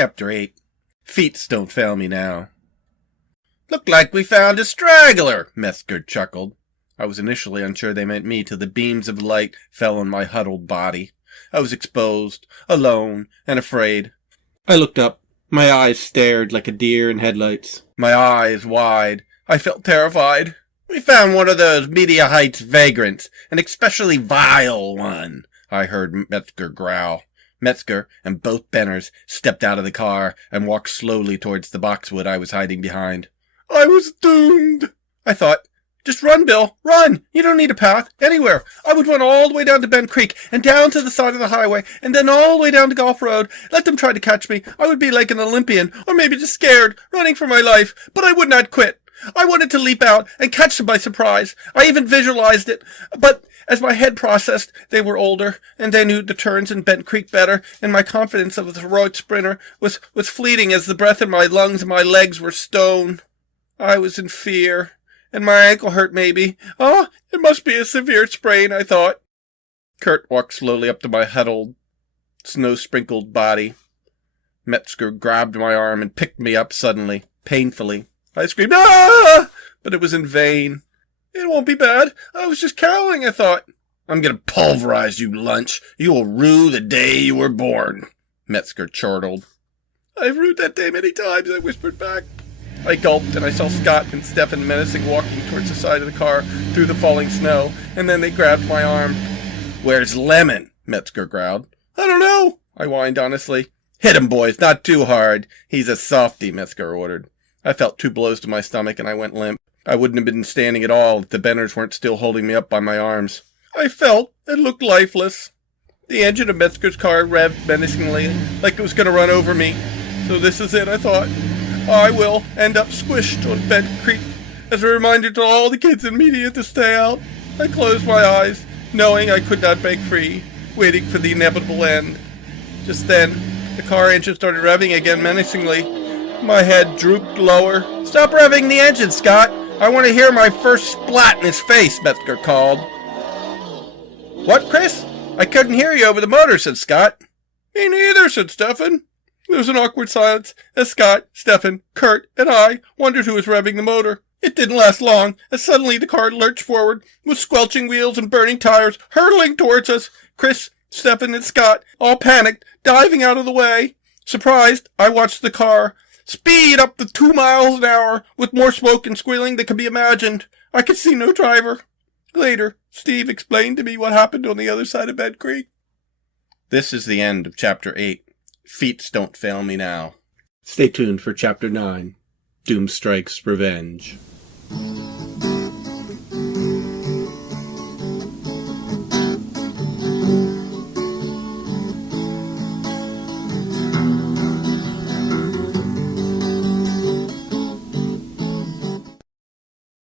Chapter 8. Feats don't fail me now. Look like we found a straggler, Metzger chuckled. I was initially unsure they meant me till the beams of light fell on my huddled body. I was exposed, alone, and afraid. I looked up. My eyes stared like a deer in headlights. My eyes wide. I felt terrified. We found one of those Media Heights vagrants, an especially vile one, I heard Metzger growl. Metzger and both Benners stepped out of the car and walked slowly towards the boxwood I was hiding behind. I was doomed, I thought. Just run, Bill, run! You don't need a path, anywhere. I would run all the way down to Bend Creek, and down to the side of the highway, and then all the way down to Gulf Road. Let them try to catch me. I would be like an Olympian, or maybe just scared, running for my life. But I would not quit. I wanted to leap out and catch them by surprise. I even visualized it. But as my head processed, they were older, and they knew the turns in Bent Creek better, and my confidence of the heroic sprinter was fleeting as the breath in my lungs and my legs were stone. I was in fear. And my ankle hurt, maybe. Oh, it must be a severe sprain, I thought. Kurt walked slowly up to my huddled, snow-sprinkled body. Metzger grabbed my arm and picked me up suddenly, painfully. I screamed, "Ah!" But it was in vain. It won't be bad. I was just caroling, I thought. I'm going to pulverize you, lunch. You will rue the day you were born, Metzger chortled. I've rued that day many times, I whispered back. I gulped, and I saw Scott and Stefan menacing walking towards the side of the car through the falling snow, and then they grabbed my arm. Where's Lemon? Metzger growled. I don't know, I whined honestly. Hit him, boys, not too hard. He's a softy, Metzger ordered. I felt 2 blows to my stomach, and I went limp. I wouldn't have been standing at all if the Benners weren't still holding me up by my arms. I felt and looked lifeless. The engine of Metzger's car revved menacingly, like it was going to run over me. So this is it, I thought. I will end up squished on Bent Creek as a reminder to all the kids in media to stay out. I closed my eyes, knowing I could not break free, waiting for the inevitable end. Just then, the car engine started revving again menacingly. My head drooped lower. Stop revving the engine, Scott! I want to hear my first splat in his face, Metzger called. What, Chris? I couldn't hear you over the motor, said Scott. Me neither, said Stefan. There was an awkward silence as Scott, Stefan, Kurt, and I wondered who was revving the motor. It didn't last long, as suddenly the car lurched forward, with squelching wheels and burning tires, hurtling towards us. Chris, Stefan, and Scott, all panicked, diving out of the way. Surprised, I watched the car speed up to 2 miles an hour, with more smoke and squealing than could be imagined. I could see no driver. Later, Steve explained to me what happened on the other side of Bed Creek. This is the end of Chapter 8. Feats don't fail me now. Stay tuned for Chapter 9, Doom Strikes Revenge.